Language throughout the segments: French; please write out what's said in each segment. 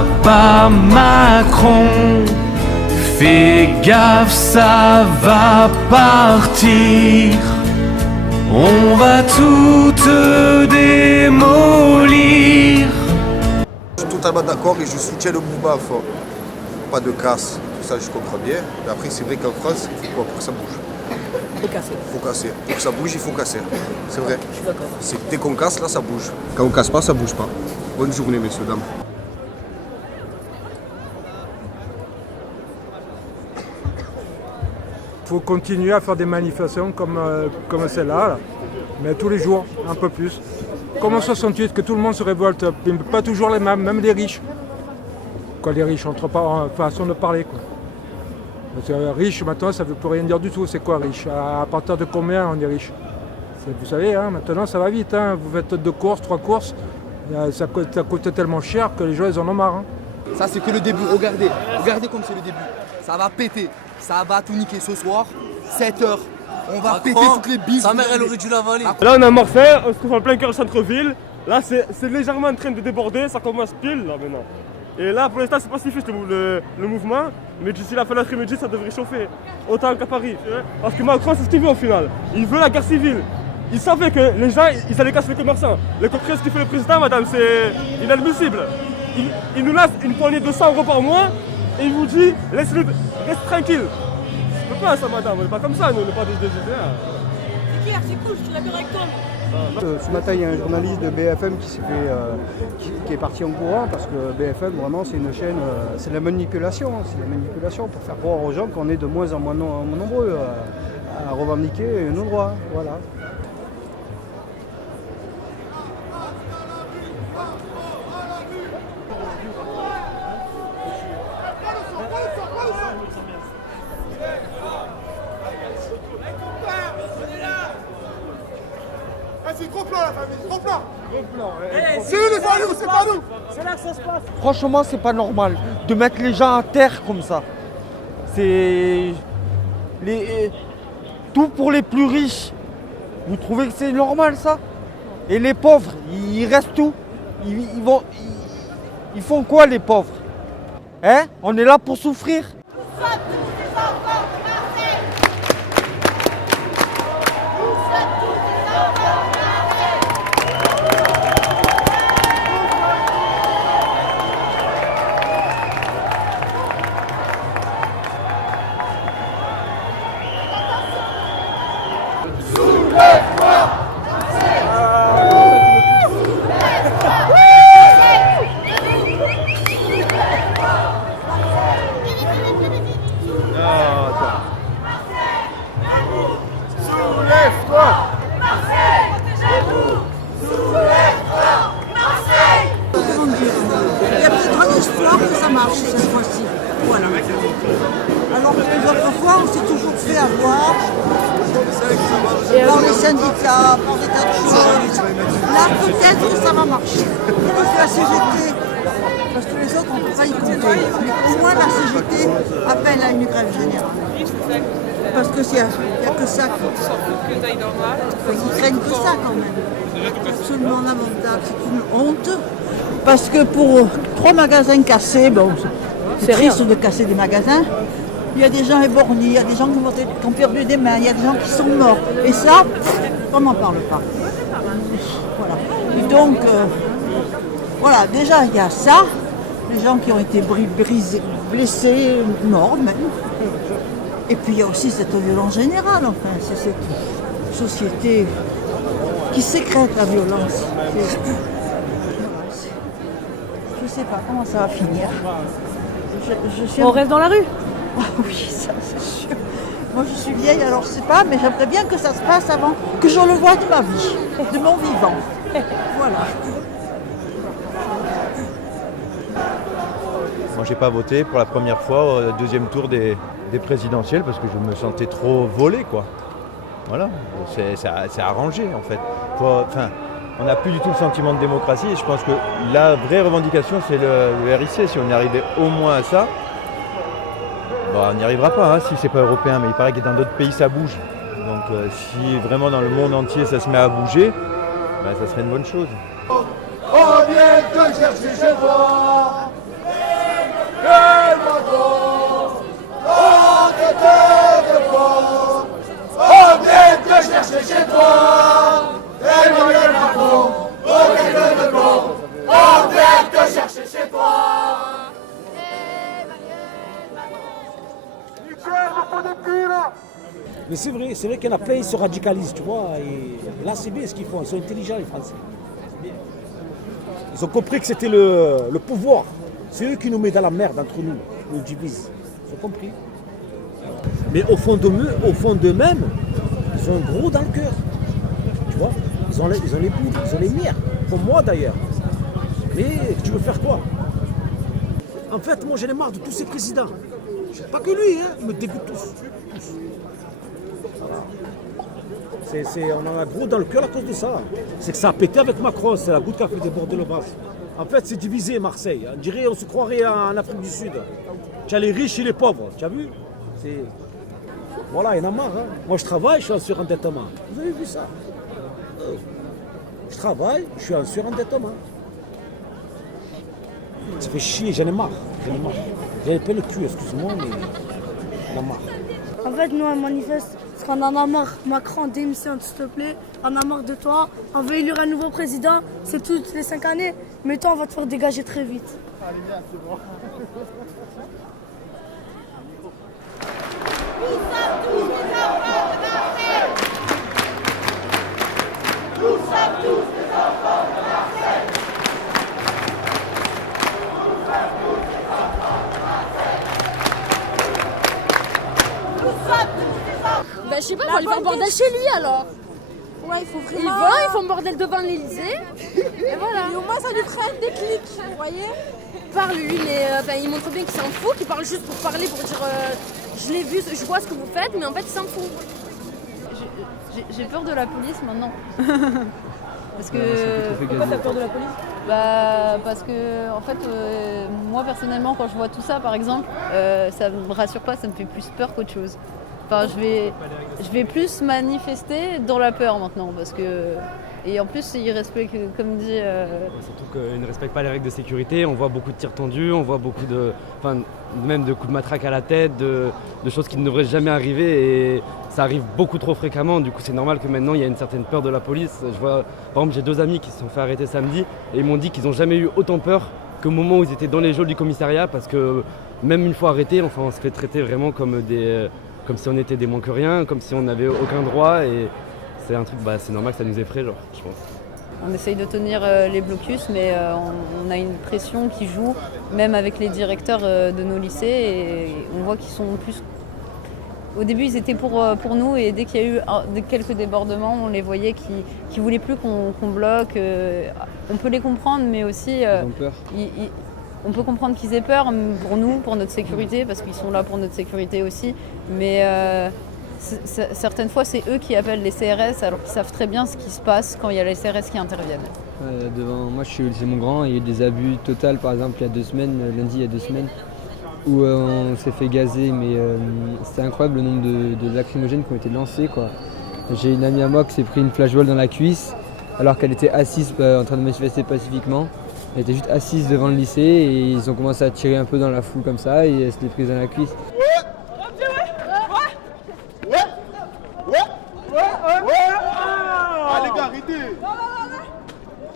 Papa Macron, fais gaffe, ça va partir. On va tout te démolir. Je suis totalement d'accord et je soutiens le mouvement fort. Pas de casse, tout ça je comprends bien. Mais après c'est vrai qu'en France, il faut quoi pour que ça bouge? Faut casser. Il faut casser. Pour que ça bouge, il faut casser. C'est vrai. Je suis d'accord. Dès qu'on casse, là ça bouge. Quand on casse pas, ça bouge pas. Bonne journée messieurs, dames. Il faut continuer à faire des manifestations comme celle-là, là. Mais tous les jours, un peu plus. Comme en 68, que tout le monde se révolte, mais pas toujours les mêmes, même les riches. Quoi, les riches, façon de parler, quoi. Parce que riche, maintenant, ça ne veut plus rien dire du tout. C'est quoi riche? À partir de combien on est riche? Vous savez, hein, maintenant, ça va vite. Hein. Vous faites 2 courses, 3 courses. Ça coûte tellement cher que les gens, ils en ont marre. Hein. Ça, c'est que le début. Regardez comme c'est le début. Ça va péter. Ça va tout niquer ce soir. 7h. On va péter toutes les billes. Sa mère, elle aurait dû l'avaler. Là, on est à Marseille. On se trouve en plein cœur du centre-ville. Là, c'est légèrement en train de déborder. Ça commence pile, là, maintenant. Et là, pour l'instant, c'est pacifique le mouvement. Mais d'ici la fin de l'après-midi, ça devrait chauffer. Autant qu'à Paris. Parce que Macron, c'est ce qu'il veut au final. Il veut la guerre civile. Il savait que les gens, ils allaient casser les commerçants. Les compris ce qu'il fait le président, madame, c'est inadmissible. Il nous laisse une poignée de 100 € par mois et il vous dit, laisse-le, reste tranquille. Je peux pas ça, madame, on n'est pas comme ça, nous, on n'est pas des GDA. C'est clair, c'est cool, je suis d'accord avec toi. Ce matin, il y a un journaliste de BFM qui est parti en courant parce que BFM, vraiment, c'est une chaîne, c'est la manipulation. C'est la manipulation pour faire croire aux gens qu'on est de moins en moins nombreux à revendiquer nos droits. Voilà. C'est gros plan la famille, gros plan. C'est eux les voyous, c'est pas nous. C'est là que ça se passe. Franchement, c'est pas normal de mettre les gens à terre comme ça. C'est tout pour les plus riches. Vous trouvez que c'est normal ça? Et les pauvres, ils restent où? Ils font quoi les pauvres? Hein? On est là pour souffrir. Il y a peut-être un espoir que ça marche cette fois-ci. Voilà. Alors que les autres fois, on s'est toujours fait avoir par les syndicats, par des tas de choses. Là, peut-être que ça va marcher. Parce que la CGT, parce que les autres, on ne peut pas y compter. Mais au moins, la CGT appelle à une grève générale. Parce que s'il n'y a que ça ils craignent que ça quand même. C'est absolument lamentable, c'est une honte. Parce que pour 3 magasins cassés, bon, c'est triste de casser des magasins. Il y a des gens éborgnés, il y a des gens qui ont perdu des mains, il y a des gens qui sont morts. Et ça, on n'en parle pas. Voilà. Et donc, voilà, déjà il y a ça, les gens qui ont été brisés, blessés, morts même. Et puis il y a aussi cette violence générale, enfin, c'est cette société qui sécrète la violence. Je ne sais pas comment ça va finir. On reste dans la rue? Ah oui, ça c'est sûr. Moi je suis vieille, alors je ne sais pas, mais j'aimerais bien que ça se passe avant que je le voie de ma vie, de mon vivant. Voilà. Moi j'ai pas voté pour la première fois au deuxième tour des présidentielles parce que je me sentais trop volé quoi. Voilà, c'est arrangé en fait. On n'a plus du tout le sentiment de démocratie et je pense que la vraie revendication c'est le RIC. Si on y arrivait au moins à ça, bon, on n'y arrivera pas hein, si c'est pas européen, mais il paraît que dans d'autres pays ça bouge. Donc si vraiment dans le monde entier ça se met à bouger, ben, ça serait une bonne chose. On vient te chercher chez toi. réponse. Oh, que te réponse. On vient te chercher chez toi. Emmanuel Macron, oh, que te réponse. On vient te chercher chez toi. Mais c'est vrai qu'il y en a plein, ils se radicalisent, tu vois. Et là, c'est bien ce qu'ils font, ils sont intelligents, les Français. Ils ont compris que c'était le pouvoir. C'est eux qui nous mettent dans la merde entre nous, nous divisent. Ils ont compris. Mais au fond d'eux-mêmes, ils ont un gros dans le cœur. Tu vois, ils ont les boules, ils ont les nerfs. Comme moi d'ailleurs. Mais tu veux faire quoi? En fait, moi j'en ai marre de tous ces présidents. Pas que lui, hein, ils me dégoûtent tous. On en a gros dans le cœur à cause de ça. C'est que ça a pété avec Macron, c'est la goutte qui a fait déborder le vase. En fait, c'est divisé Marseille. On dirait on se croirait en Afrique du Sud. Tu as les riches et les pauvres, tu as vu? Voilà, il y en a marre. Hein. Moi je travaille, je suis en surendettement. Vous avez vu ça? Je travaille, je suis en surendettement. Ça fait chier, j'en ai marre. J'en ai plein le cul, excuse-moi, mais j'en ai marre. En fait, nous, on manifeste parce qu'on en a marre. Macron, démissionne, s'il te plaît. On a marre de toi. On veut élire un nouveau président. C'est toutes les 5 années. Mais toi, on va te faire dégager très vite. Allez, bien, c'est bon. Nous sommes tous des enfants de Marseille. Nous sommes tous des enfants de Marseille. Ben je sais pas, il va lui faire bordel chez lui alors. Ouais, il faut vraiment... Ils font bordel devant l'Elysée. Et voilà. Et au moins, ça lui ferait un déclic, vous voyez. Il parle lui, mais il montre bien qu'il s'en fout, qu'il parle juste pour parler, pour dire je l'ai vu, je vois ce que vous faites, mais en fait il s'en fout. J'ai peur de la police maintenant. Parce que... Pourquoi t'as peur de la police? Parce que en fait, moi personnellement, quand je vois tout ça par exemple, ça me rassure pas, ça me fait plus peur qu'autre chose. Enfin, je vais plus manifester dans la peur maintenant, parce que... Et en plus, ils respectent, comme dit... Surtout qu'ils ne respectent pas les règles de sécurité, on voit beaucoup de tirs tendus, on voit beaucoup même de coups de matraque à la tête, de choses qui ne devraient jamais arriver, et ça arrive beaucoup trop fréquemment. Du coup, c'est normal que maintenant, il y a une certaine peur de la police. Je vois, par exemple, j'ai 2 amis qui se sont fait arrêter samedi, et ils m'ont dit qu'ils n'ont jamais eu autant peur qu'au moment où ils étaient dans les geôles du commissariat, parce que même une fois arrêtés, enfin, on se fait traiter vraiment comme si on était des moins que rien, comme si on n'avait aucun droit, et c'est un truc, c'est normal que ça nous effraie, genre, je pense. On essaye de tenir les blocus, mais on a une pression qui joue, même avec les directeurs de nos lycées, et on voit qu'ils sont plus... Au début, ils étaient pour nous, et dès qu'il y a eu quelques débordements, on les voyait qui ne voulaient plus qu'on bloque. On peut les comprendre, mais aussi... Ils ont peur. On peut comprendre qu'ils aient peur pour nous, pour notre sécurité, parce qu'ils sont là pour notre sécurité aussi, mais... certaines fois, c'est eux qui appellent les CRS alors qu'ils savent très bien ce qui se passe quand il y a les CRS qui interviennent. Devant moi, je suis au lycée Montgrand, il y a eu des abus total, par exemple, il y a 2 semaines, lundi, il y a 2 semaines, où on s'est fait gazer, mais c'était incroyable le nombre de lacrymogènes qui ont été lancés, quoi. J'ai une amie à moi qui s'est pris une flashball dans la cuisse, alors qu'elle était assise en train de manifester pacifiquement. Elle était juste assise devant le lycée et ils ont commencé à tirer un peu dans la foule comme ça et elle s'était prise dans la cuisse. Ah les gars, arrêtez.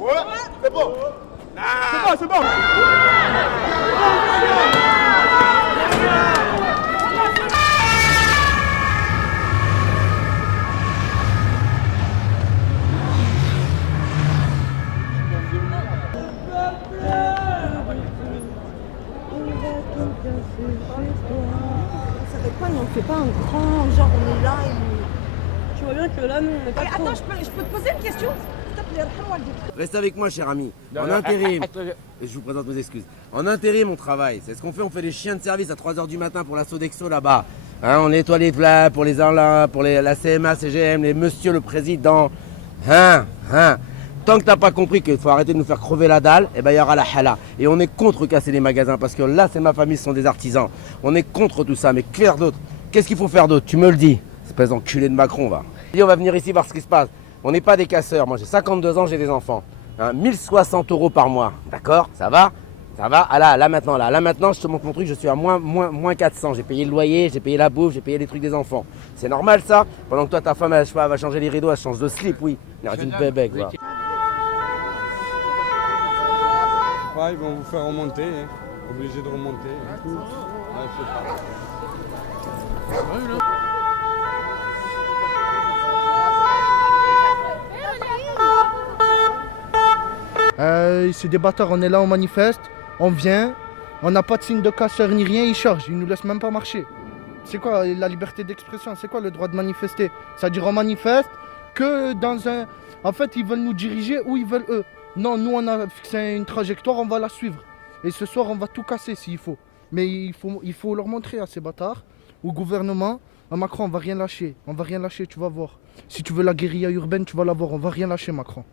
Ouais, c'est bon. C'est bon. Ça fait quoi, on fait pas un grand genre on est là et... Tu vois bien que là, nous, on n'est pas trop... Attends, je peux te poser une question? S'il te plaît, Reste avec moi, cher ami. En intérim, et je vous présente mes excuses. En intérim, on travaille. C'est ce qu'on fait. On fait des chiens de service à 3h du matin pour la Sodexo là-bas. Hein, on nettoie les plats pour les Alain, pour la CMA, CGM, les Monsieur le Président. Tant que t'as pas compris qu'il faut arrêter de nous faire crever la dalle, il y aura la hala. Et on est contre casser les magasins parce que là, c'est ma famille, ce sont des artisans. On est contre tout ça. Mais faire d'autre? Qu'est-ce qu'il faut faire d'autre? Tu me le dis. Espèce d'enculé de Macron, va. Et on va venir ici voir ce qui se passe. On n'est pas des casseurs. Moi, j'ai 52 ans, j'ai des enfants. 1060 € par mois. D'accord? Ça va? Ça va? Ah là maintenant, je te montre mon truc, je suis à moins 400. J'ai payé le loyer, j'ai payé la bouffe, j'ai payé les trucs des enfants. C'est normal ça? Pendant que toi, ta femme, elle va changer les rideaux, elle change de slip, oui. Elle est une bébé, quoi. Ouais, ils vont vous faire remonter, hein. Obligé de remonter. Hein. Ouais, c'est des bâtards, on est là, on manifeste, on vient, on n'a pas de signe de casseur ni rien, ils chargent, ils nous laissent même pas marcher. C'est quoi la liberté d'expression? C'est quoi le droit de manifester? C'est-à-dire on manifeste que dans un... En fait, ils veulent nous diriger où ils veulent eux. Non, nous on a fixé une trajectoire, on va la suivre. Et ce soir, on va tout casser s'il faut. Mais il faut leur montrer à ces bâtards, au gouvernement, à Macron, on va rien lâcher. On va rien lâcher, tu vas voir. Si tu veux la guérilla urbaine, tu vas la voir, on va rien lâcher Macron.